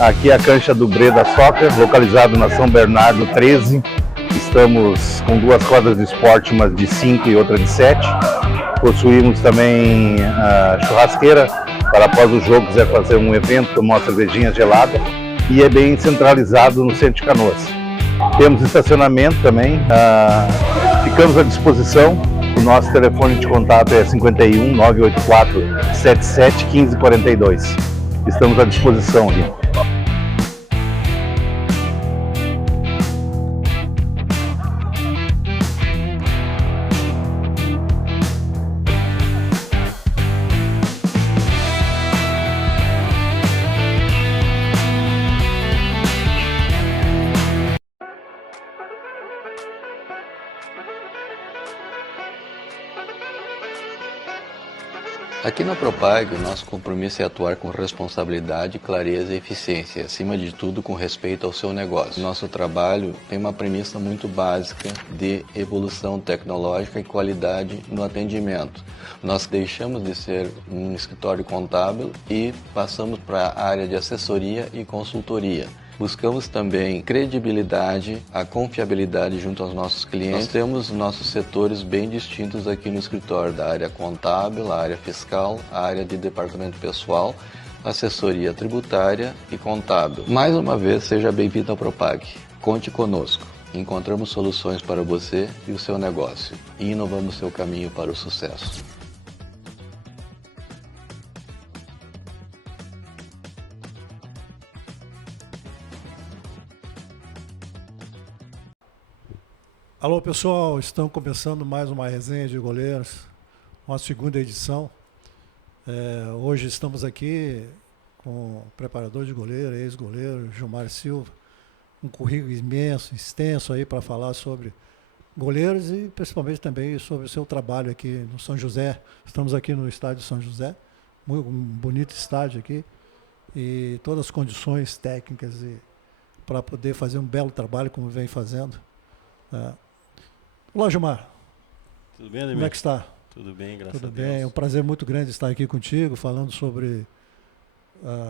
Aqui é a cancha do Breda Soccer, localizado na São Bernardo 13. Estamos com 2 quadras de esporte, uma de 5 e outra de 7. Possuímos também a churrasqueira, para após o jogo quiser fazer um evento, tomar uma cervejinha gelada. E é bem centralizado no centro de Canoas. Temos estacionamento também, ficamos à disposição. O nosso telefone de contato é 51 984 77 15 42. Estamos à disposição aqui. Aqui na Propag, o nosso compromisso é atuar com responsabilidade, clareza e eficiência, acima de tudo com respeito ao seu negócio. Nosso trabalho tem uma premissa muito básica de evolução tecnológica e qualidade no atendimento. Nós deixamos de ser um escritório contábil e passamos para a área de assessoria e consultoria. Buscamos também credibilidade, a confiabilidade junto aos nossos clientes. Nós temos nossos setores bem distintos aqui no escritório, da área contábil, a área fiscal, a área de departamento pessoal, assessoria tributária e contábil. Mais uma vez, seja bem-vindo ao Propag. Conte conosco. Encontramos soluções para você e o seu negócio e inovamos seu caminho para o sucesso. Alô pessoal, estamos começando mais uma resenha de goleiros, uma segunda edição. Hoje estamos aqui com o preparador de goleiro, ex-goleiro, Gilmar Silva, um currículo imenso, extenso aí para falar sobre goleiros e principalmente também sobre o seu trabalho aqui no São José. Estamos aqui no estádio São José, um bonito estádio aqui e todas as condições técnicas para poder fazer um belo trabalho como vem fazendo. Olá, Gilmar. Tudo bem, Ademir? Como é que está? Tudo bem, graças a Deus. Tudo bem, é um prazer muito grande estar aqui contigo, falando sobre,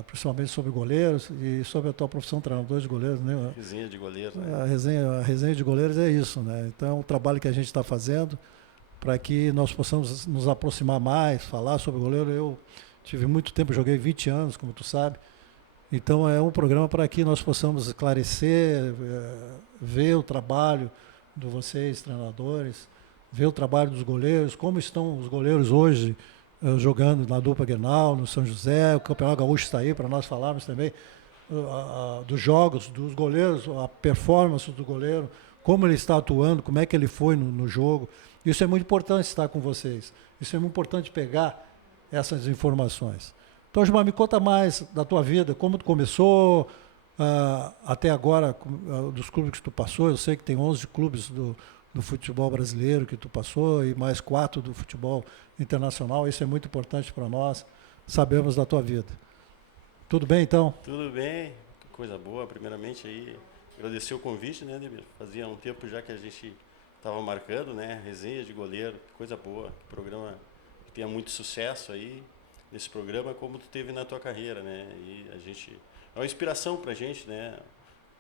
principalmente sobre goleiros e sobre a tua profissão, treinador de goleiros, né? Resenha de goleiros. Né? A resenha de goleiros é isso, né? Então é um trabalho que a gente está fazendo para que nós possamos nos aproximar mais, falar sobre goleiro. Eu tive muito tempo, joguei 20 anos, como tu sabe. Então é um programa para que nós possamos esclarecer, ver o trabalho de vocês, treinadores, ver o trabalho dos goleiros, como estão os goleiros hoje jogando na dupla Grenal, no São José. O Campeonato Gaúcho está aí para nós falarmos também dos jogos, dos goleiros, a performance do goleiro, como ele está atuando, como é que ele foi no jogo. Isso é muito importante estar com vocês. Isso é muito importante pegar essas informações. Então, Gilmar, me conta mais da tua vida, como tu começou, até agora, dos clubes que tu passou. Eu sei que tem 11 clubes do futebol brasileiro que tu passou e mais 4 do futebol internacional. Isso é muito importante para nós, sabemos da tua vida. Tudo bem, então? Tudo bem, coisa boa. Primeiramente, aí, agradecer o convite, né, Ademir? Fazia um tempo já que a gente estava marcando, né, resenha de goleiro, coisa boa. Programa que tenha muito sucesso aí nesse programa, como tu teve na tua carreira, né? E a gente... É uma inspiração pra gente, né?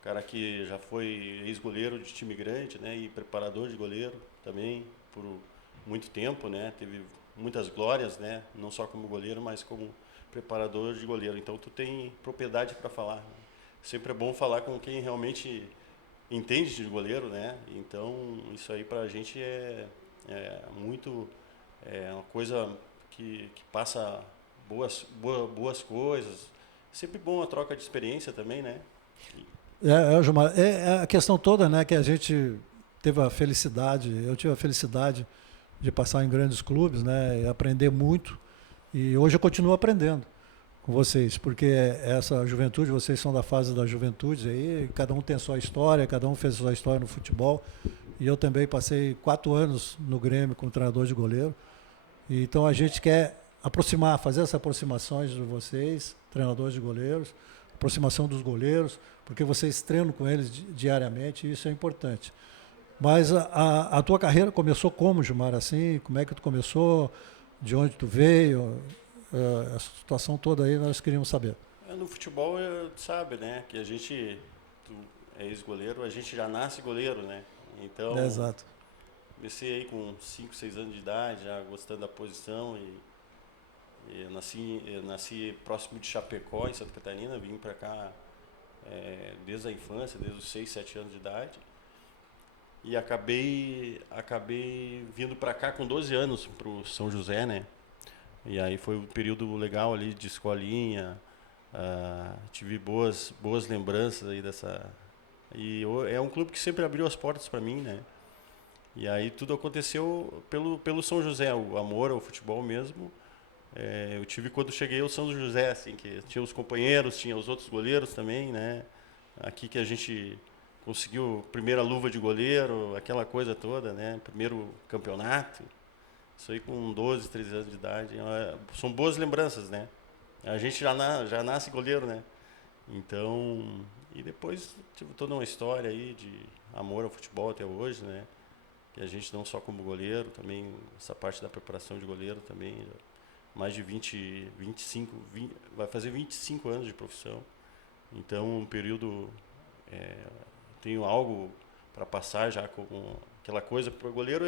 O cara que já foi ex-goleiro de time grande, né? E preparador de goleiro também por muito tempo, né? Teve muitas glórias, né? Não só como goleiro, mas como preparador de goleiro. Então tu tem propriedade para falar. Sempre é bom falar com quem realmente entende de goleiro, né? Então isso aí pra gente é uma coisa que passa boas coisas. Sempre bom a troca de experiência também, né? Gilmar, a questão toda, né, que a gente teve a felicidade, eu tive a felicidade de passar em grandes clubes, né, e aprender muito, e hoje eu continuo aprendendo com vocês, porque essa juventude, vocês são da fase da juventude aí, cada um tem a sua história, cada um fez a sua história no futebol, e eu também passei 4 anos no Grêmio como treinador de goleiro, e então a gente quer fazer essas aproximações de vocês, treinadores de goleiros, aproximação dos goleiros, porque vocês treinam com eles diariamente e isso é importante. Mas a tua carreira começou como, Gilmar, assim? Como é que tu começou? De onde tu veio? A situação toda aí nós queríamos saber. No futebol, tu sabe, né? Que a gente, tu é ex-goleiro, a gente já nasce goleiro, né? Então, Exato. comecei aí com 5, 6 anos de idade, já gostando da posição e eu nasci próximo de Chapecó, em Santa Catarina, vim para cá desde a infância, desde os 6, 7 anos de idade. E acabei vindo para cá com 12 anos, para o São José, né? E aí foi um período legal ali de escolinha, tive boas lembranças aí dessa... E é um clube que sempre abriu as portas para mim, né? E aí tudo aconteceu pelo São José, o amor ao futebol mesmo. Eu tive quando cheguei ao São José, assim, que tinha os companheiros, tinha os outros goleiros também, né? Aqui que a gente conseguiu primeira luva de goleiro, aquela coisa toda, né? Primeiro campeonato. Isso aí com 12, 13 anos de idade. São boas lembranças, né? A gente já nasce goleiro, né? Então, e depois tive toda uma história aí de amor ao futebol até hoje, né? Que a gente não só como goleiro, também essa parte da preparação de goleiro também, mais de 25, vai fazer 25 anos de profissão. Então, um período, tenho algo para passar já como aquela coisa, para o goleiro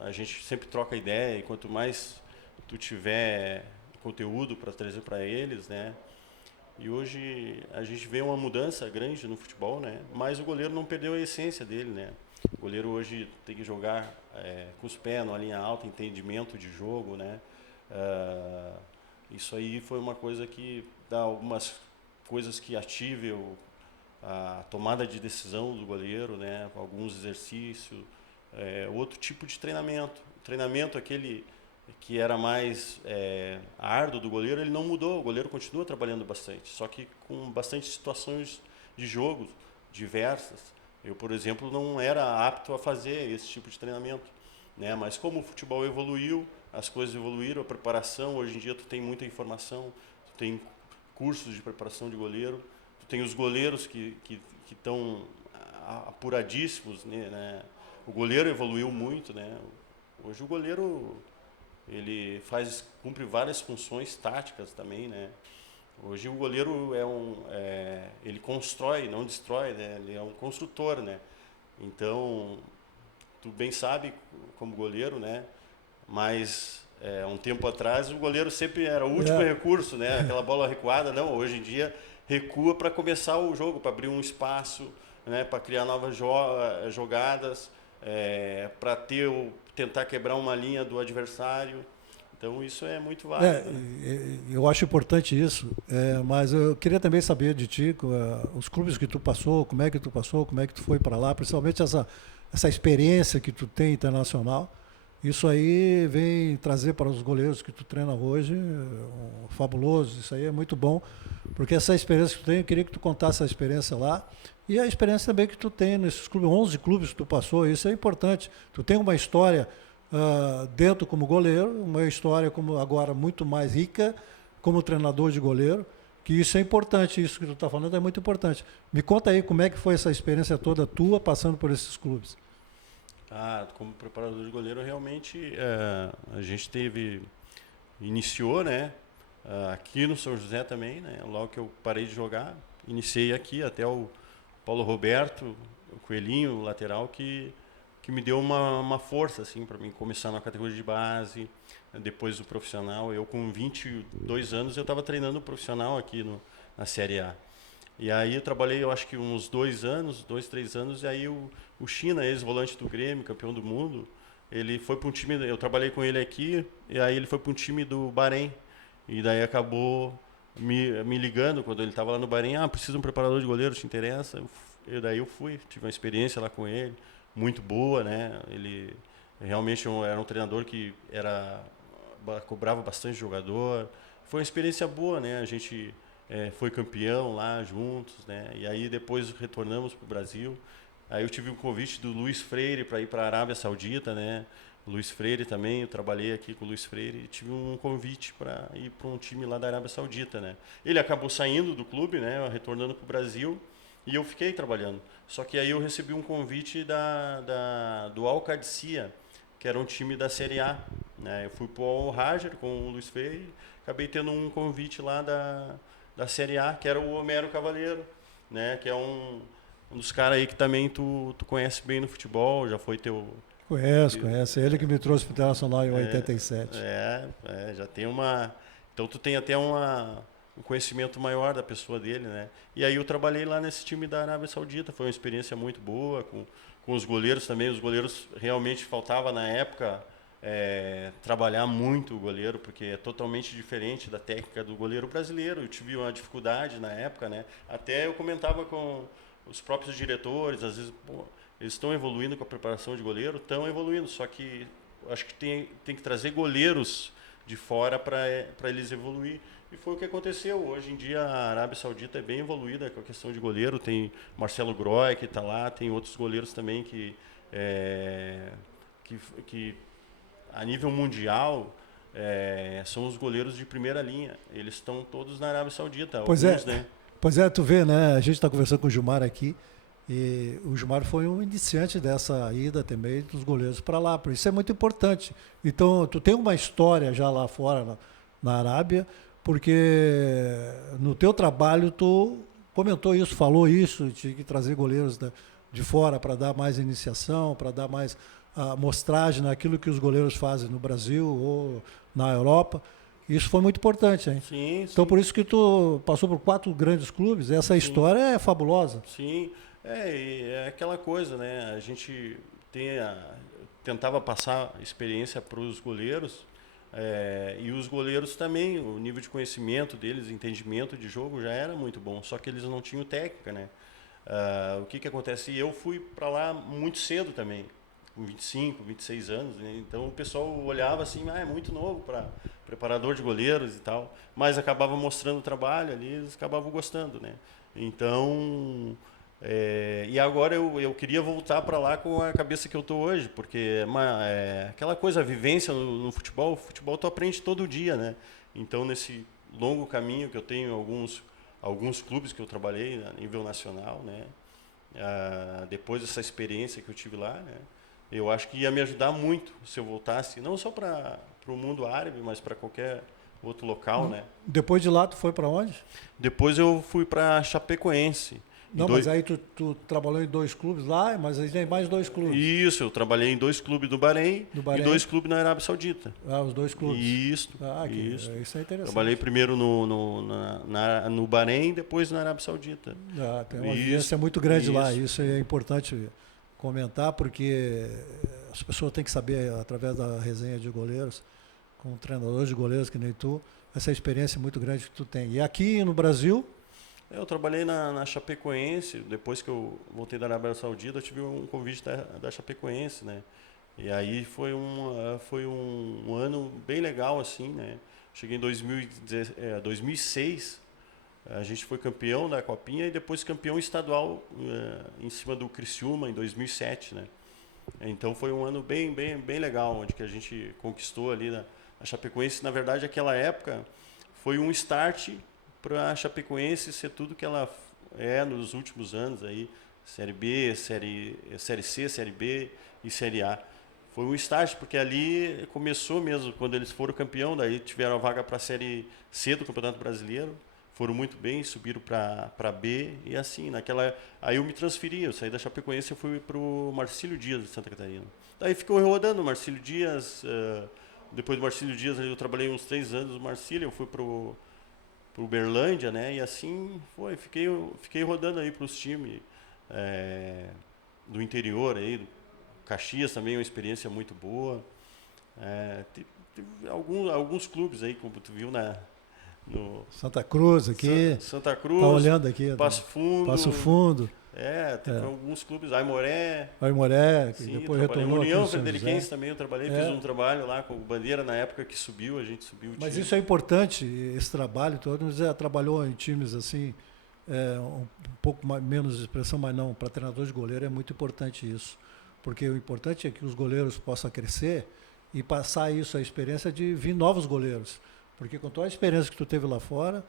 a gente sempre troca ideia e quanto mais tu tiver conteúdo para trazer para eles, né? E hoje a gente vê uma mudança grande no futebol, né? Mas o goleiro não perdeu a essência dele, né? O goleiro hoje tem que jogar com os pés numa linha alta, entendimento de jogo, né? Isso aí foi uma coisa que dá algumas coisas que ative a tomada de decisão do goleiro, né? Alguns exercícios, outro tipo de treinamento. O treinamento aquele que era mais árduo do goleiro, ele não mudou. O goleiro continua trabalhando bastante, só que com bastante situações de jogo diversas. Eu, por exemplo, não era apto a fazer esse tipo de treinamento, né? Mas como o futebol evoluiu, as coisas evoluíram, a preparação, hoje em dia tu tem muita informação, tu tem cursos de preparação de goleiro, tu tem os goleiros que estão apuradíssimos, né? O goleiro evoluiu muito, né? Hoje o goleiro ele cumpre várias funções táticas também, né? Hoje o goleiro ele constrói, não destrói, né? Ele é um construtor, né? Então, tu bem sabe como goleiro, né? Mas um tempo atrás o goleiro sempre era o último recurso, né? Aquela bola recuada, não. Hoje em dia recua para começar o jogo, para abrir um espaço, né? Para criar novas jogadas, para tentar quebrar uma linha do adversário. Então, isso é muito válido. Eu acho importante isso, mas eu queria também saber de ti, os clubes que tu passou, como é que tu foi para lá, principalmente essa experiência que tu tem internacional. Isso aí vem trazer para os goleiros que tu treina hoje, fabuloso, isso aí é muito bom, porque essa experiência que tu tem, eu queria que tu contasse essa experiência lá, e a experiência também que tu tem nesses clubes, 11 clubes que tu passou, isso é importante. Tu tem uma história dentro como goleiro, uma história como agora muito mais rica como treinador de goleiro, que isso é importante, isso que tu está falando é muito importante. Me conta aí como é que foi essa experiência toda tua passando por esses clubes. Como preparador de goleiro, realmente a gente iniciou, né, aqui no São José também, né, logo que eu parei de jogar, iniciei aqui até o Paulo Roberto, o Coelhinho, o lateral, que me deu uma força assim, para mim começar na categoria de base, depois do profissional. Eu com 22 anos eu estava treinando o profissional aqui na Série A. E aí eu trabalhei, eu acho que uns 2, 3 anos, e aí o China, ex-volante do Grêmio, campeão do mundo, ele foi para um time, eu trabalhei com ele aqui, e aí ele foi para um time do Bahrein. E daí acabou me ligando quando ele estava lá no Bahrein, precisa de um preparador de goleiro, te interessa? E daí eu fui, tive uma experiência lá com ele, muito boa, né? Ele realmente era um treinador que cobrava bastante jogador. Foi uma experiência boa, né? A gente foi campeão lá juntos, né? E aí depois retornamos para o Brasil. Aí eu tive um convite do Luiz Freire para ir para a Arábia Saudita, né? Luiz Freire também, eu trabalhei aqui com o Luiz Freire e tive um convite para ir para um time lá da Arábia Saudita, né? Ele acabou saindo do clube, né? Retornando para o Brasil, e eu fiquei trabalhando. Só que aí eu recebi um convite do Al Qadsiya, que era um time da Série A, né? Eu fui para o Rajer com o Luiz Freire, acabei tendo um convite lá da Série A, que era o Homero Cavaleiro, né? Que é um dos caras aí que também tu conhece bem no futebol, já foi teu... Conhece. Ele que me trouxe para o Internacional em 87. Já tem uma... Então tu tem até um conhecimento maior da pessoa dele, né? E aí eu trabalhei lá nesse time da Arábia Saudita, foi uma experiência muito boa, com os goleiros também. Os goleiros realmente faltava na época trabalhar muito o goleiro, porque é totalmente diferente da técnica do goleiro brasileiro. Eu tive uma dificuldade na época, né? Até eu comentava com os próprios diretores, às vezes, eles estão evoluindo com a preparação de goleiro, estão evoluindo, só que acho que tem que trazer goleiros de fora para eles evoluir. E foi o que aconteceu. Hoje em dia a Arábia Saudita é bem evoluída com a questão de goleiro. Tem Marcelo Groy que está lá, tem outros goleiros também que a nível mundial são os goleiros de primeira linha. Eles estão todos na Arábia Saudita. Pois alguns, né? Pois é, tu vê, né? A gente está conversando com o Gilmar aqui. E o Gilmar foi um iniciante dessa ida também dos goleiros para lá. Por isso é muito importante. Então, tu tem uma história já lá fora, na Arábia, porque no teu trabalho tu comentou isso, falou isso, tinha que trazer goleiros de fora para dar mais iniciação, para dar mais amostragem naquilo que os goleiros fazem no Brasil ou na Europa. Isso foi muito importante, hein? Sim. Então, por isso que tu passou por 4 grandes clubes. Essa história é fabulosa. Sim. É aquela coisa, né? A gente tentava passar experiência para os goleiros, e os goleiros também, o nível de conhecimento deles, entendimento de jogo já era muito bom, só que eles não tinham técnica, né? O que acontece? E eu fui para lá muito cedo também, com 25, 26 anos, né? Então o pessoal olhava assim, é muito novo para preparador de goleiros e tal, mas acabava mostrando o trabalho ali, eles acabavam gostando, né? Então... e agora eu queria voltar para lá com a cabeça que eu estou hoje, porque aquela coisa, a vivência no futebol, o futebol tu aprende todo dia, né? Então, nesse longo caminho que eu tenho, alguns clubes que eu trabalhei a nível nacional, né? Depois dessa experiência que eu tive lá, né? Eu acho que ia me ajudar muito se eu voltasse, não só para o mundo árabe, mas para qualquer outro local, né? Depois de lá, tu foi para onde? Depois eu fui para Chapecoense. Não, mas aí tu trabalhou em 2 clubes lá, mas aí tem mais 2 clubes. Isso, eu trabalhei em 2 clubes do Bahrein e 2 clubes na Arábia Saudita. Os 2 clubes. Isso. Isso é interessante. Trabalhei primeiro no Bahrein, depois na Arábia Saudita. Tem uma vivência muito grande lá. Isso é importante comentar, porque as pessoas têm que saber, através da resenha de goleiros, com treinadores de goleiros que nem tu, essa experiência muito grande que tu tem. E aqui no Brasil... Eu trabalhei na Chapecoense, depois que eu voltei da Arábia Saudita, eu tive um convite da Chapecoense, né? E aí foi um ano bem legal, assim, né? Cheguei em 2006, a gente foi campeão da Copinha e depois campeão estadual em cima do Criciúma em 2007, né? Então foi um ano bem legal, onde que a gente conquistou ali na Chapecoense. Na verdade, aquela época foi um start para a Chapecoense ser tudo que ela é nos últimos anos aí, Série B, Série C, Série B e Série A. Foi um start, porque ali começou mesmo, quando eles foram campeão, daí tiveram a vaga para a Série C do Campeonato Brasileiro, foram muito bem, subiram para B e assim, aí eu me transferi, eu saí da Chapecoense e fui para o Marcílio Dias de Santa Catarina. Daí ficou rodando o Marcílio Dias, depois do Marcílio Dias eu trabalhei uns 3 anos no Marcílio, eu fui para o Uberlândia, né? E assim foi, fiquei rodando aí para os times do interior aí, Caxias também, uma experiência muito boa. Teve alguns clubes aí, como tu viu no Santa Cruz aqui. Santa Cruz. Tá olhando aqui. Passo Fundo. Passo Fundo. Teve alguns clubes, Aimoré. Que Sim, depois retornou. União Frederiquense também eu trabalhei, fiz um trabalho lá com o Bandeira na época que subiu, a gente subiu o time. Mas isso é importante, esse trabalho todo. Você trabalhou em times assim, um pouco menos de expressão, mas não, para treinador de goleiro é muito importante isso. Porque o importante é que os goleiros possam crescer e passar isso, a experiência de vir novos goleiros. Porque com a tua experiência que tu teve lá fora,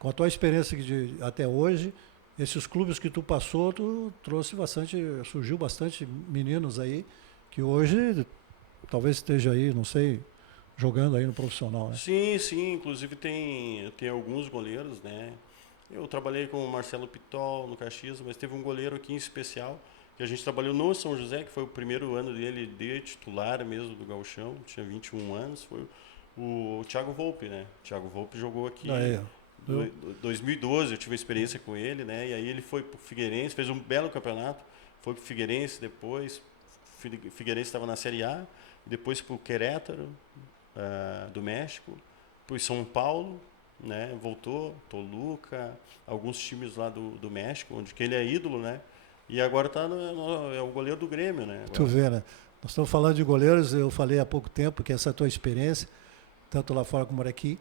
com a tua experiência até hoje, esses clubes que tu passou, tu trouxe surgiu bastante meninos aí, que hoje talvez esteja aí, não sei, jogando aí no profissional, né? Sim, sim, inclusive tem alguns goleiros, né? Eu trabalhei com o Marcelo Pitol no Caxias, mas teve um goleiro aqui em especial, que a gente trabalhou no São José, que foi o primeiro ano dele de titular mesmo do Gauchão, tinha 21 anos, foi o Thiago Volpe, né? O Thiago Volpe jogou aqui Aí, em 2012, eu tive uma experiência com ele, né? E aí ele foi pro Figueirense, fez um belo campeonato, foi pro Figueirense depois, Figueirense estava na Série A, depois pro Querétaro, do México, pro São Paulo, né? Voltou, Toluca, alguns times lá do México, onde que ele é ídolo, né? E agora é o goleiro do Grêmio, né? Agora. Tu vê, né? Nós estamos falando de goleiros, eu falei há pouco tempo que essa é a tua experiência, tanto lá fora como aqui.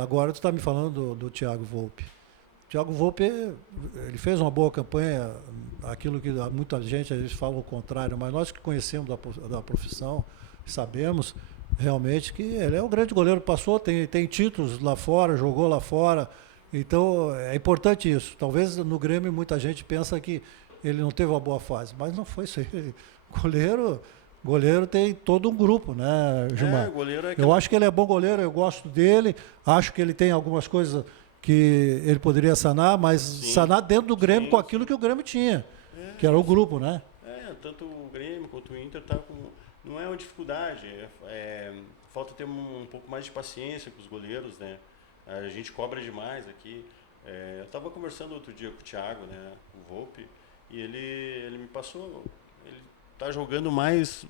Agora tu está me falando do Thiago Volpe. O Thiago Volpe, ele fez uma boa campanha, aquilo que muita gente às vezes fala o contrário, mas nós que conhecemos da profissão, sabemos realmente que ele é um grande goleiro, passou, tem títulos lá fora, jogou lá fora, então é importante isso. Talvez no Grêmio muita gente pensa que ele não teve uma boa fase, mas não foi isso aí. Goleiro tem todo um grupo, né, Gilmar? Goleiro é Eu acho que ele é bom goleiro, eu gosto dele, acho que ele tem algumas coisas que ele poderia sanar, mas sanar dentro do Grêmio com aquilo que o Grêmio tinha, que era o grupo, né? Tanto o Grêmio quanto o Inter tá com... Não é uma dificuldade, falta ter um pouco mais de paciência com os goleiros, né? A gente cobra demais aqui. Eu estava conversando outro dia com o Thiago, né, o Volpe, e ele me passou, ele está jogando mais,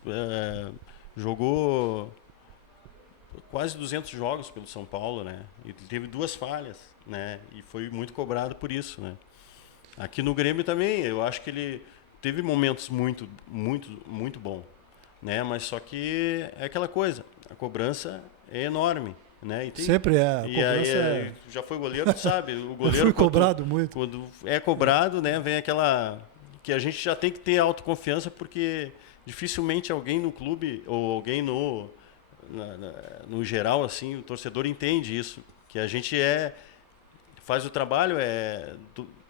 jogou quase 200 jogos pelo São Paulo, né? E teve 2 falhas, né? E foi muito cobrado por isso, né? Aqui no Grêmio também, eu acho que ele teve momentos muito, muito, muito bons, né? Mas só que é aquela coisa, a cobrança é enorme, né? Sempre é. A cobrança já foi goleiro, sabe? O goleiro eu fui cobrado muito. Quando é cobrado, né? Vem aquela que a gente já tem que ter autoconfiança, porque dificilmente alguém no clube ou alguém no geral, assim, o torcedor entende isso, que a gente faz o trabalho,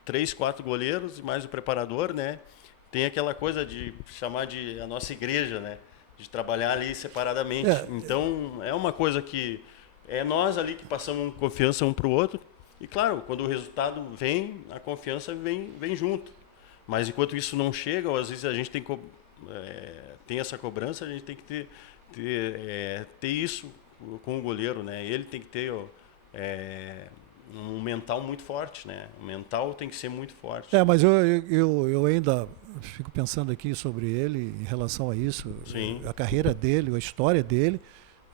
3, 4 goleiros mais o preparador, né? Tem aquela coisa de chamar de a nossa igreja, né? De trabalhar ali separadamente. Então, é uma coisa que é nós ali que passamos confiança um para o outro. E, claro, quando o resultado vem, a confiança vem junto. Mas, enquanto isso não chega, ou às vezes a gente tem essa cobrança, a gente tem que ter isso com o goleiro, né? Ele tem que ter um mental muito forte, né? O mental tem que ser muito forte. Mas eu ainda fico pensando aqui sobre ele em relação a isso. Sim. A carreira dele, a história dele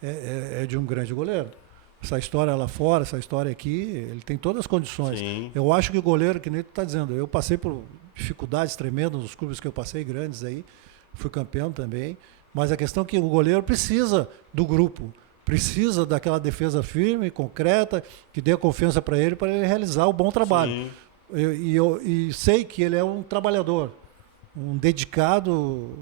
é de um grande goleiro. Essa história lá fora, essa história aqui, ele tem todas as condições. Sim. Eu acho que o goleiro, que nem tu está dizendo, eu passei por dificuldades tremendas nos clubes que eu passei, grandes aí, fui campeão também, mas a questão é que o goleiro precisa do grupo, precisa daquela defesa firme, concreta, que dê confiança para ele realizar o bom trabalho. Sim. E sei que ele é um trabalhador, um dedicado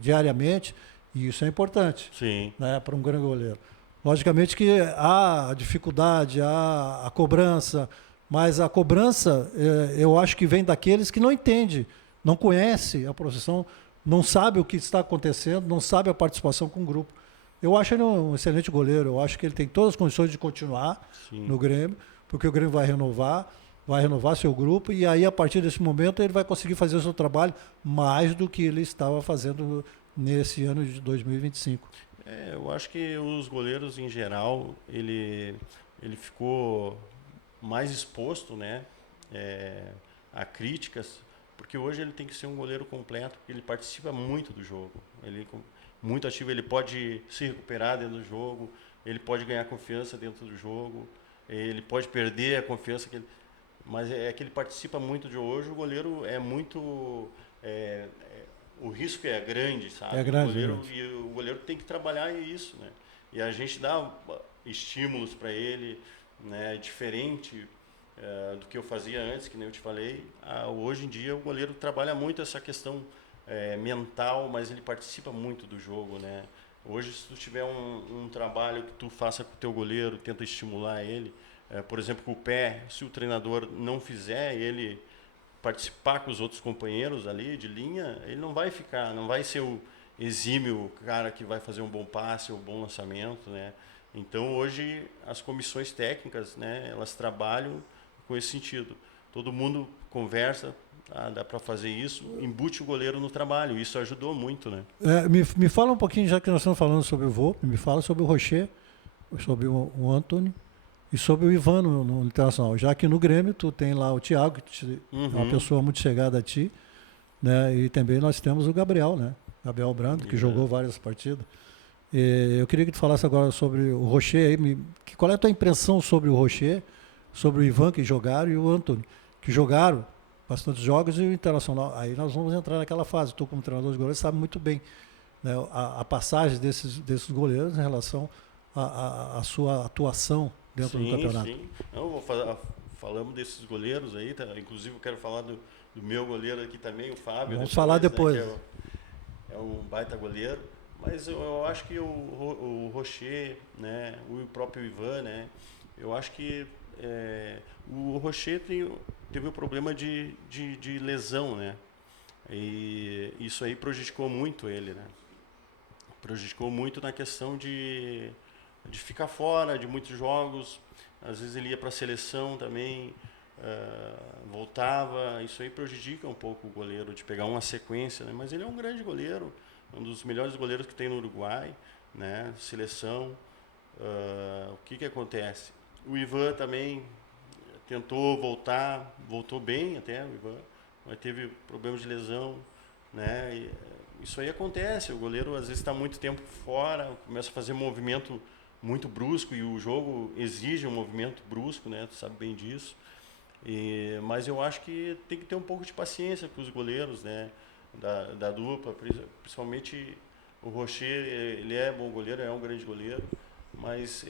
diariamente, e isso é importante, né, para um grande goleiro. Logicamente que há a dificuldade, há a cobrança, mas a cobrança eu acho que vem daqueles que não entendem, não conhecem a profissão, não sabe o que está acontecendo, não sabe a participação com o grupo. Eu acho ele um excelente goleiro, eu acho que ele tem todas as condições de continuar no Grêmio, porque o Grêmio vai renovar seu grupo, e aí a partir desse momento ele vai conseguir fazer o seu trabalho mais do que ele estava fazendo nesse ano de 2025. Eu acho que os goleiros em geral, ele ficou mais exposto, né, a críticas, porque hoje ele tem que ser um goleiro completo, porque ele participa muito do jogo, ele muito ativo, ele pode se recuperar dentro do jogo, ele pode ganhar confiança dentro do jogo, ele pode perder a confiança mas que ele participa muito de hoje. O goleiro é muito o risco é grande, sabe? É grande, E o goleiro tem que trabalhar isso, né? E a gente dá estímulos para ele, né? Diferente do que eu fazia antes, que nem eu te falei. Hoje em dia o goleiro trabalha muito essa questão mental, mas ele participa muito do jogo, né? Hoje, se tu tiver um trabalho que tu faça com o teu goleiro, tenta estimular ele, por exemplo, com o pé, se o treinador não fizer ele participar com os outros companheiros ali de linha, ele não vai ser exímio cara que vai fazer um bom passe, um bom lançamento, né? Então hoje as comissões técnicas, né, elas trabalham com esse sentido. Todo mundo conversa, dá para fazer isso, embute o goleiro no trabalho. Isso ajudou muito, né? Me fala um pouquinho, já que nós estamos falando sobre o Volpe, me fala sobre o Rocher, sobre o Antony e sobre o Ivan no Internacional. Já que no Grêmio tu tem lá o Thiago, que é uma pessoa muito chegada a ti, né? E também nós temos o Gabriel, né? Gabriel Brando, que jogou várias partidas. Eu queria que tu falasse agora sobre o Rocher. Qual é a tua impressão sobre o Rocher, sobre o Ivan, que jogaram, e o Antony, que jogaram bastantes jogos, e o Internacional? Aí nós vamos entrar naquela fase. Tu, como treinador de goleiros, sabe muito bem, né, a passagem desses goleiros em relação à sua atuação dentro do campeonato. Sim. Não, falamos desses goleiros aí, tá? Inclusive eu quero falar do meu goleiro aqui também, o Fábio. Vamos falar depois. Né, é um baita goleiro. Mas eu acho que o Rocher, né, o próprio Ivan, né, eu acho que o Rocher teve um problema de lesão, né? E isso aí prejudicou muito ele, né? Prejudicou muito na questão de ficar fora de muitos jogos. Às vezes ele ia para a seleção também, voltava. Isso aí prejudica um pouco o goleiro de pegar uma sequência, né? Mas ele é um grande goleiro, um dos melhores goleiros que tem no Uruguai, né? Seleção. O que acontece? O Ivan também tentou voltar, voltou bem até, o Ivan, mas teve problemas de lesão, né? E isso aí acontece, o goleiro às vezes está muito tempo fora, começa a fazer movimento muito brusco, e o jogo exige um movimento brusco, né? Tu sabe bem disso. Mas eu acho que tem que ter um pouco de paciência com os goleiros, né? Da dupla, principalmente o Rocher, ele é bom goleiro, é um grande goleiro, mas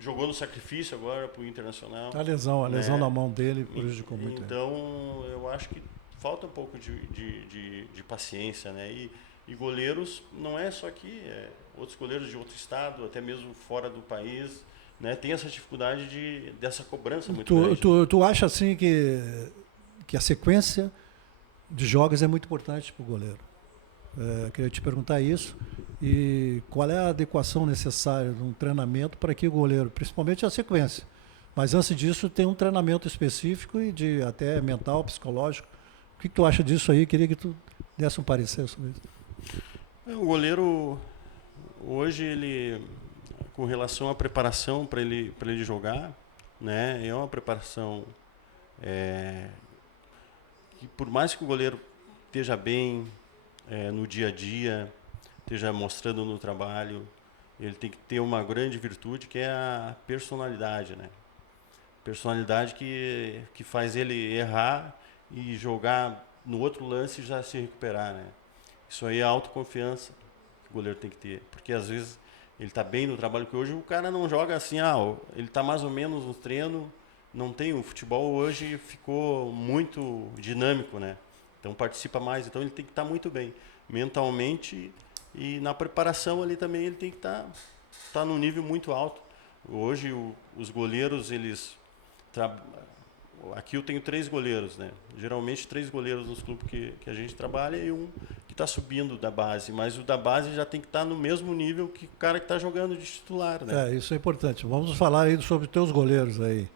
jogou no sacrifício agora para o Internacional. A lesão na mão dele prejudicou muito. Então, eu acho que falta um pouco de paciência, né? E goleiros não é só aqui, outros goleiros de outro estado, até mesmo fora do país, né? Tem essa dificuldade dessa cobrança muito grande. Tu acha assim que a sequência de jogos é muito importante para o goleiro? Queria te perguntar isso. E qual é a adequação necessária de um treinamento para que o goleiro, principalmente a sequência, mas antes disso tem um treinamento específico e de até mental, psicológico. O que tu acha disso aí? Queria que tu desse um parecer sobre isso. O goleiro hoje, ele, com relação à preparação para ele jogar, né, é uma preparação que, por mais que o goleiro esteja bem no dia a dia, esteja mostrando no trabalho, ele tem que ter uma grande virtude, que é a personalidade, né? Personalidade que faz ele errar e jogar no outro lance e já se recuperar, né? Isso aí é a autoconfiança que o goleiro tem que ter, porque às vezes ele está bem no trabalho, que hoje o cara não joga assim, ele está mais ou menos no treino, não tem, o futebol hoje ficou muito dinâmico, né? Então participa mais, então ele tem que estar muito bem mentalmente, e na preparação ali também ele tem que estar num nível muito alto. Hoje os goleiros, aqui eu tenho 3 goleiros, né? Geralmente 3 goleiros nos clubes que a gente trabalha, e um que está subindo da base, mas o da base já tem que estar no mesmo nível que o cara que está jogando de titular, né? Isso é importante. Vamos falar aí sobre os teus goleiros aí.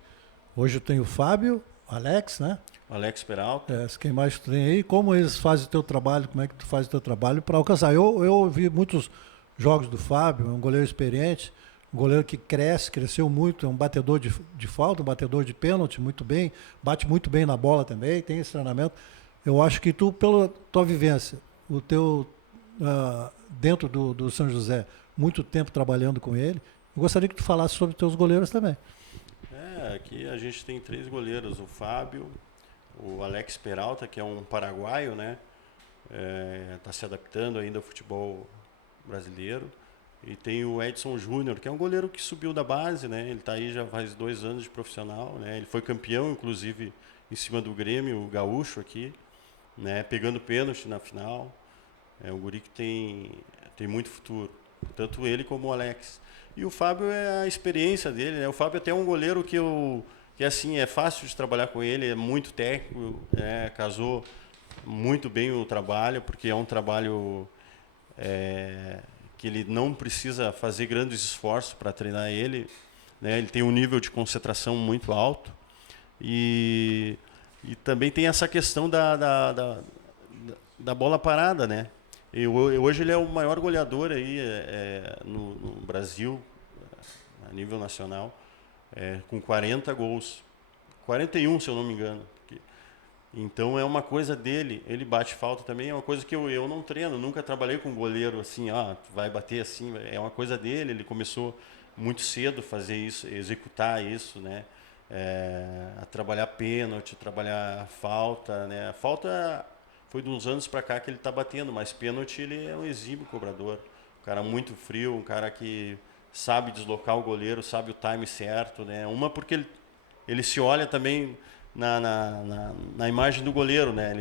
Hoje eu tenho o Fábio, Alex, né? Alex Peralta. Quem mais tu tem aí? Como eles fazem o teu trabalho? Como é que tu faz o teu trabalho para alcançar? Eu vi muitos jogos do Fábio, é um goleiro experiente, um goleiro que cresceu muito, é um batedor de falta, um batedor de pênalti muito bem, bate muito bem na bola também, tem esse treinamento. Eu acho que tu, pela tua vivência, o teu dentro do São José, muito tempo trabalhando com ele, eu gostaria que tu falasse sobre os teus goleiros também. Aqui a gente tem 3 goleiros, o Fábio, o Alex Peralta, que é um paraguaio, né? Está se adaptando ainda ao futebol brasileiro. E tem o Edson Júnior, que é um goleiro que subiu da base, né? Ele está aí já faz 2 anos de profissional, né? Ele foi campeão, inclusive, em cima do Grêmio, o Gaúcho aqui, né? Pegando pênalti na final. É um guri que tem muito futuro, tanto ele como o Alex. E o Fábio é a experiência dele, né? O Fábio até é um goleiro que assim, é fácil de trabalhar com ele, é muito técnico, casou muito bem o trabalho, porque é um trabalho que ele não precisa fazer grandes esforços para treinar ele, né? Ele tem um nível de concentração muito alto e também tem essa questão da bola parada, né? Hoje ele é o maior goleador aí no Brasil, a nível nacional, com 40 gols, 41 se eu não me engano. Então é uma coisa dele, ele bate falta também, é uma coisa que eu não treino, nunca trabalhei com goleiro assim, vai bater assim, é uma coisa dele, ele começou muito cedo a fazer isso, executar isso, né? A trabalhar pênalti, trabalhar falta, né? A falta foi de uns anos para cá que ele está batendo, mas pênalti ele é um exímio cobrador, um cara muito frio, um cara que sabe deslocar o goleiro, sabe o time certo, né? Porque ele se olha também na imagem do goleiro, né?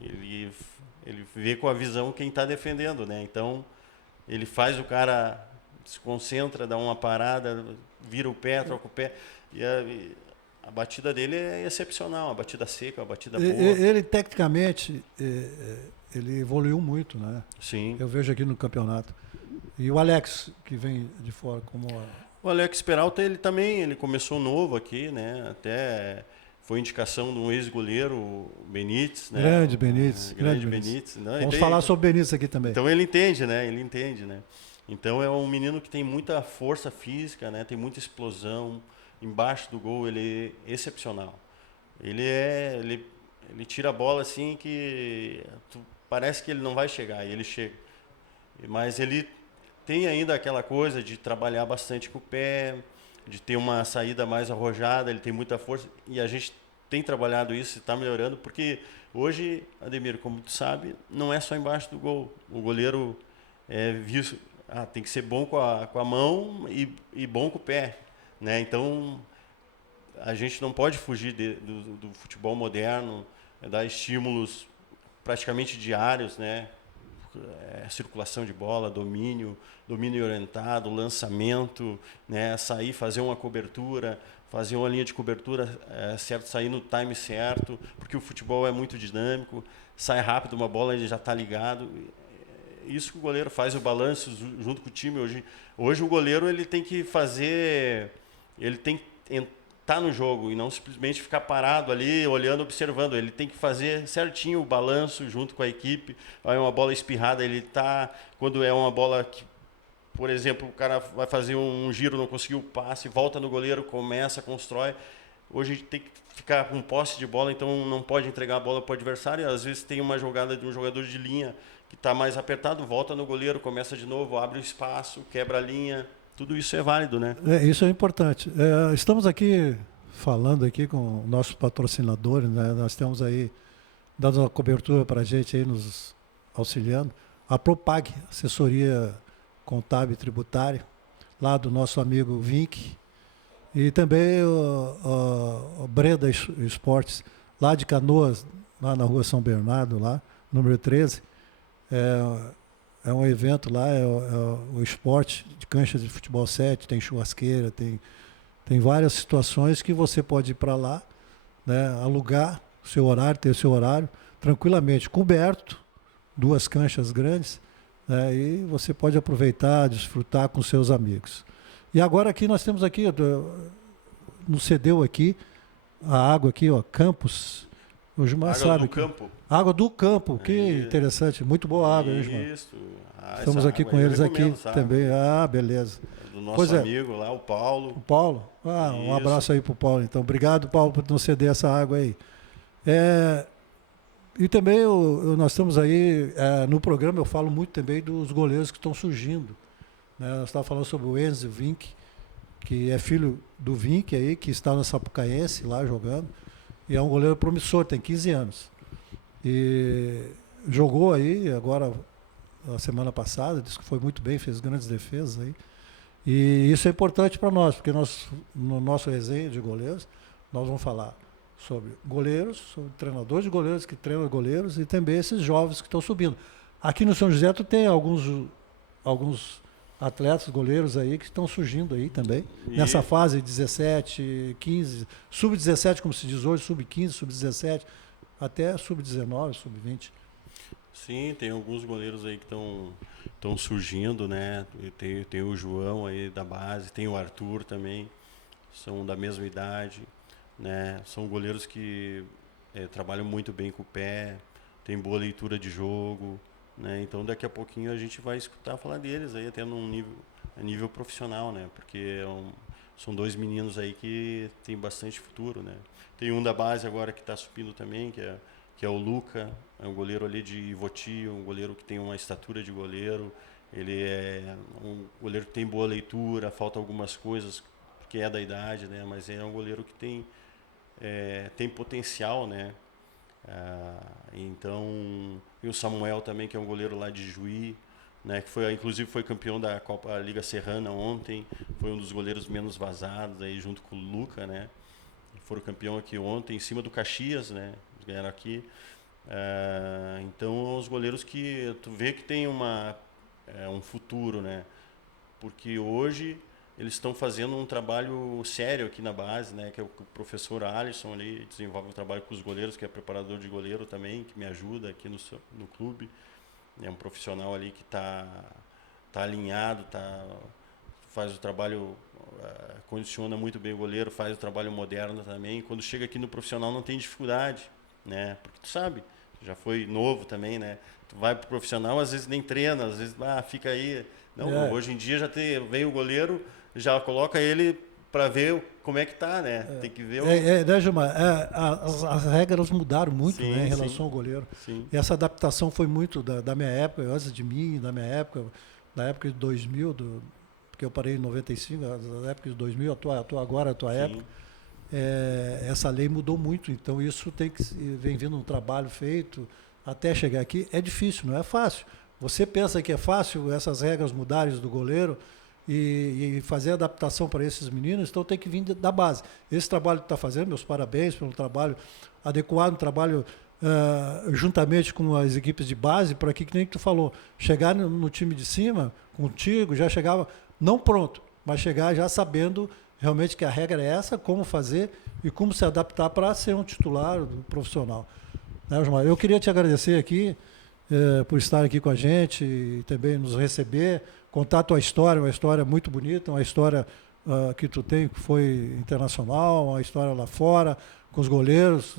Ele vê com a visão quem está defendendo, né? Então ele faz o cara se concentra, dá uma parada, vira o pé, troca o pé e a batida dele é excepcional, a batida seca, a batida boa. Ele tecnicamente ele evoluiu muito, né? Sim. Eu vejo aqui no campeonato. E o Alex que vem de fora como o Alex Peralta ele começou novo aqui, né? Até foi indicação de um ex-goleiro, Benítez, né? Grande Benítez. Grande Benítez. Né? Vamos falar sobre Benítez aqui também. Então ele entende, né? Então é um menino que tem muita força física, né? Tem muita explosão. Embaixo do gol ele é excepcional. Ele tira a bola assim que parece que ele não vai chegar, e ele chega. Mas ele tem ainda aquela coisa de trabalhar bastante com o pé, de ter uma saída mais arrojada, ele tem muita força, e a gente tem trabalhado isso e está melhorando, porque hoje, Ademir, como tu sabe, não é só embaixo do gol. O goleiro tem que ser bom com a mão e bom com o pé, né? Então, a gente não pode fugir do futebol moderno, dar estímulos praticamente diários, né? Circulação de bola, domínio orientado, lançamento, né? Sair, fazer uma cobertura, fazer uma linha de cobertura certo, sair no time certo, porque o futebol é muito dinâmico, sai rápido uma bola, ele já está ligado. Isso que o goleiro faz, o balanço junto com o time. Hoje o goleiro ele tem que fazer, ele tem que estar no jogo e não simplesmente ficar parado ali, olhando, observando. Ele tem que fazer certinho o balanço junto com a equipe. É uma bola espirrada, quando é uma bola que, por exemplo, o cara vai fazer um giro, não conseguiu o passe, volta no goleiro, começa, constrói. Hoje a gente tem que ficar com posse de bola, então não pode entregar a bola para o adversário. Às vezes tem uma jogada de um jogador de linha que está mais apertado, volta no goleiro, começa de novo, abre o espaço, quebra a linha. Tudo isso é válido, né? Isso é importante. Estamos aqui falando aqui com nossos patrocinadores, né? Nós temos aí dando uma cobertura para a gente aí, nos auxiliando. A Propag, assessoria contábil e tributária, lá do nosso amigo Vink, e também o Breda Esportes, lá de Canoas, lá na rua São Bernardo, lá, número 13. É um evento lá, o esporte de cancha de futebol 7, tem churrasqueira, tem várias situações que você pode ir para lá, né, alugar o seu horário, ter o seu horário, tranquilamente, coberto, 2 canchas grandes, né, e você pode aproveitar, desfrutar com seus amigos. E agora aqui nós temos aqui, no cedeu aqui, a água aqui, ó, Campos. O Gilmar sabe. Água do campo. Água do campo, que interessante. Muito boa água, hein, Gilmar? Isso. Estamos aqui com eles aqui também. Beleza. Do nosso amigo lá, o Paulo. O Paulo? Um abraço aí para o Paulo, então. Obrigado, Paulo, por nos ceder essa água aí. E também nós estamos aí, no programa eu falo muito também dos goleiros que estão surgindo. Né? Nós estávamos falando sobre o Enzo Vink, que é filho do Vink aí, que está na Sapucaense lá jogando. E é um goleiro promissor, tem 15 anos. E jogou aí agora, a semana passada, disse que foi muito bem, fez grandes defesas aí. E isso é importante para nós, porque no nosso resenha de goleiros, nós vamos falar sobre goleiros, sobre treinadores de goleiros que treinam goleiros e também esses jovens que estão subindo. Aqui no São José tu tem alguns atletas, goleiros aí que estão surgindo aí também, nessa fase 17, 15, sub-17, como se diz hoje, sub-15, sub-17, até sub-19, sub-20. Sim, tem alguns goleiros aí que estão surgindo, né? Tem o João aí da base, tem o Arthur também, são da mesma idade, né? São goleiros que trabalham muito bem com o pé, tem boa leitura de jogo, né? Então daqui a pouquinho a gente vai escutar falar deles aí até num nível profissional, né? Porque são dois meninos aí que tem bastante futuro, né? Tem um da base agora que está subindo também, que é o Luca, é um goleiro ali de Ivoti, um goleiro que tem uma estatura de goleiro, ele é um goleiro que tem boa leitura, falta algumas coisas porque é da idade, né? Mas é um goleiro que tem potencial, né? Então, e o Samuel também, que é um goleiro lá de Juí, né? Que inclusive foi campeão da Copa Liga Serrana ontem, foi um dos goleiros menos vazados aí junto com o Luca, né? Foram campeão aqui ontem em cima do Caxias, né? Eles ganharam aqui. Então, os goleiros que tu vê que tem um futuro, né? Porque hoje eles estão fazendo um trabalho sério aqui na base, né? Que é o professor Alisson ali desenvolve um trabalho com os goleiros, que é preparador de goleiro também, que me ajuda aqui no clube. É um profissional ali que tá alinhado, faz o trabalho, condiciona muito bem o goleiro, faz o trabalho moderno também. Quando chega aqui no profissional não tem dificuldade, né? Porque tu sabe, já foi novo também, né? Tu vai pro profissional, às vezes nem treina, às vezes fica aí. Não, hoje em dia vem o goleiro, já coloca ele para ver como é que tá, né? Tem que ver né, Gilmar? As regras mudaram muito, sim, né, em relação sim, ao goleiro. sim. E essa adaptação foi muito da minha época, antes de mim, da minha época, da época de 2000, porque eu parei em 95, da época de 2000, a tua época. Essa lei mudou muito, então isso vem vindo um trabalho feito até chegar aqui. É difícil, não é fácil. Você pensa que é fácil essas regras mudarem do goleiro e fazer adaptação para esses meninos, então tem que vir da base. Esse trabalho que está fazendo, meus parabéns pelo trabalho adequado, um trabalho juntamente com as equipes de base, para que nem tu falou, chegar no time de cima, contigo, já chegava, não pronto, mas chegar já sabendo realmente que a regra é essa, como fazer e como se adaptar para ser um titular profissional. Né, Osmar? Eu queria te agradecer aqui por estar aqui com a gente e também nos receber, contar a tua história, uma história muito bonita, uma história que tu tem que foi internacional, uma história lá fora, com os goleiros,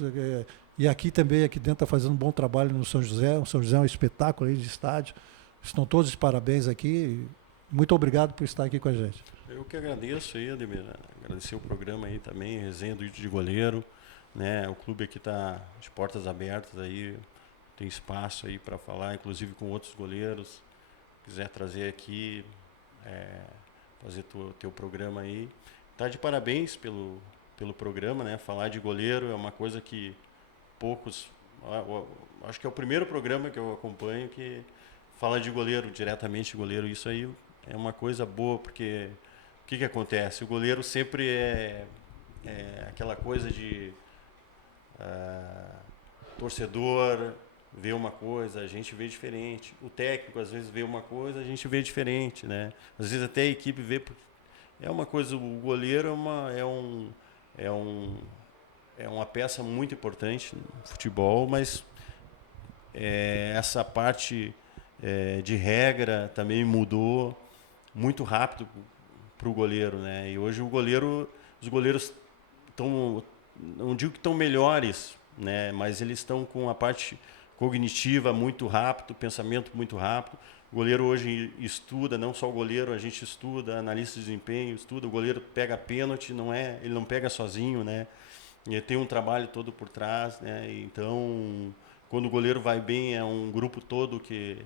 e aqui também, aqui dentro, está fazendo um bom trabalho no São José. O São José é um espetáculo aí de estádio. Estão todos de parabéns aqui. Muito obrigado por estar aqui com a gente. Eu que agradeço aí, Ademir, agradecer o programa aí também, resenha do Ito de Goleiro, né? O clube aqui está de portas abertas aí, tem espaço aí para falar, inclusive com outros goleiros. Se quiser trazer aqui, fazer teu programa aí. Tá de parabéns pelo programa, né? Falar de goleiro é uma coisa que poucos... Acho que é o primeiro programa que eu acompanho que fala de goleiro, diretamente de goleiro. Isso aí é uma coisa boa, porque o que acontece? O goleiro sempre é aquela coisa de torcedor vê uma coisa, a gente vê diferente. O técnico às vezes vê uma coisa, a gente vê diferente, né? Às vezes até a equipe vê. É uma coisa, o goleiro é uma peça muito importante no futebol, mas essa parte de regra também mudou muito rápido para o goleiro, né? E hoje os goleiros estão, não digo que estão melhores, né? Mas eles estão com a parte cognitiva muito rápido, pensamento muito rápido. O goleiro hoje estuda, não só o goleiro, a gente estuda, analista de desempenho, estuda. O goleiro pega pênalti, ele não pega sozinho, né? E tem um trabalho todo por trás, né? Então, quando o goleiro vai bem, é um grupo todo que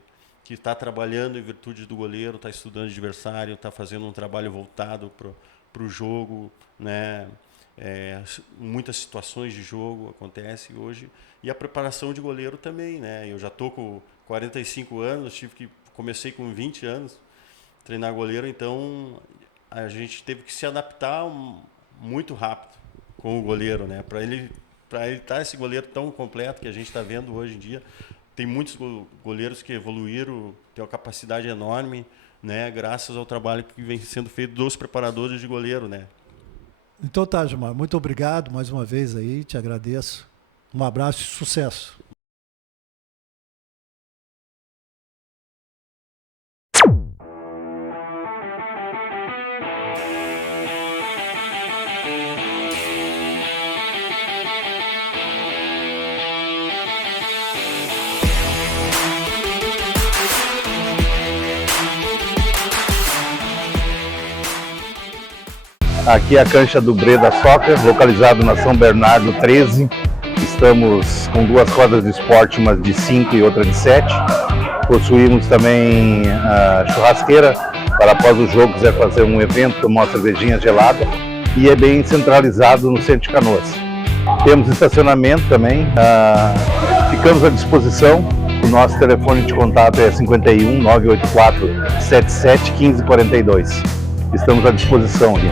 está trabalhando em virtude do goleiro, está estudando o adversário, está fazendo um trabalho voltado para o jogo, né? Muitas situações de jogo acontecem hoje. E a preparação de goleiro também, né? Eu já estou com 45 anos, comecei com 20 anos a treinar goleiro, então a gente teve que se adaptar muito rápido com o goleiro, né? Para ele estar esse goleiro tão completo que a gente está vendo hoje em dia. Tem muitos goleiros que evoluíram, têm uma capacidade enorme, né? Graças ao trabalho que vem sendo feito dos preparadores de goleiro, né? Então tá, Gilmar, muito obrigado mais uma vez aí, te agradeço. Um abraço e sucesso. Aqui é a cancha do Breda Soccer, localizado na São Bernardo 13. Estamos com 2 quadras de esporte, uma de 5 e outra de 7. Possuímos também a churrasqueira, para após o jogo quiser fazer um evento, tomar uma cervejinha gelada. E é bem centralizado no centro de Canoas. Temos estacionamento também, ficamos à disposição. O nosso telefone de contato é 51 984 77 15 42. Estamos à disposição aqui.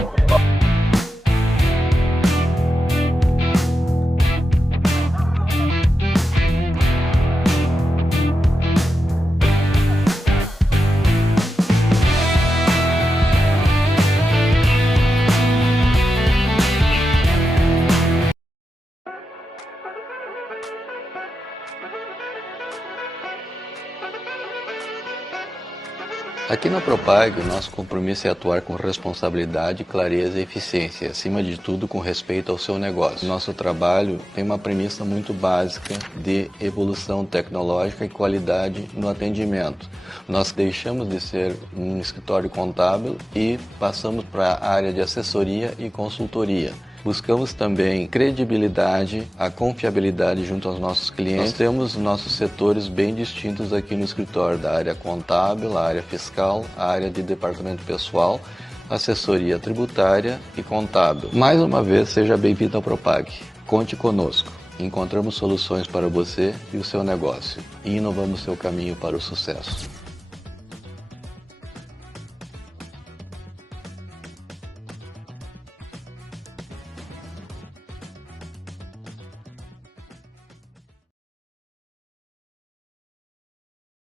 Aqui na Propag, o nosso compromisso é atuar com responsabilidade, clareza e eficiência, acima de tudo com respeito ao seu negócio. Nosso trabalho tem uma premissa muito básica de evolução tecnológica e qualidade no atendimento. Nós deixamos de ser um escritório contábil e passamos para a área de assessoria e consultoria. Buscamos também credibilidade, a confiabilidade junto aos nossos clientes. Nós temos nossos setores bem distintos aqui no escritório, da área contábil, a área fiscal, a área de departamento pessoal, assessoria tributária e contábil. Mais uma vez, seja bem-vindo ao Propag. Conte conosco. Encontramos soluções para você e o seu negócio e inovamos seu caminho para o sucesso.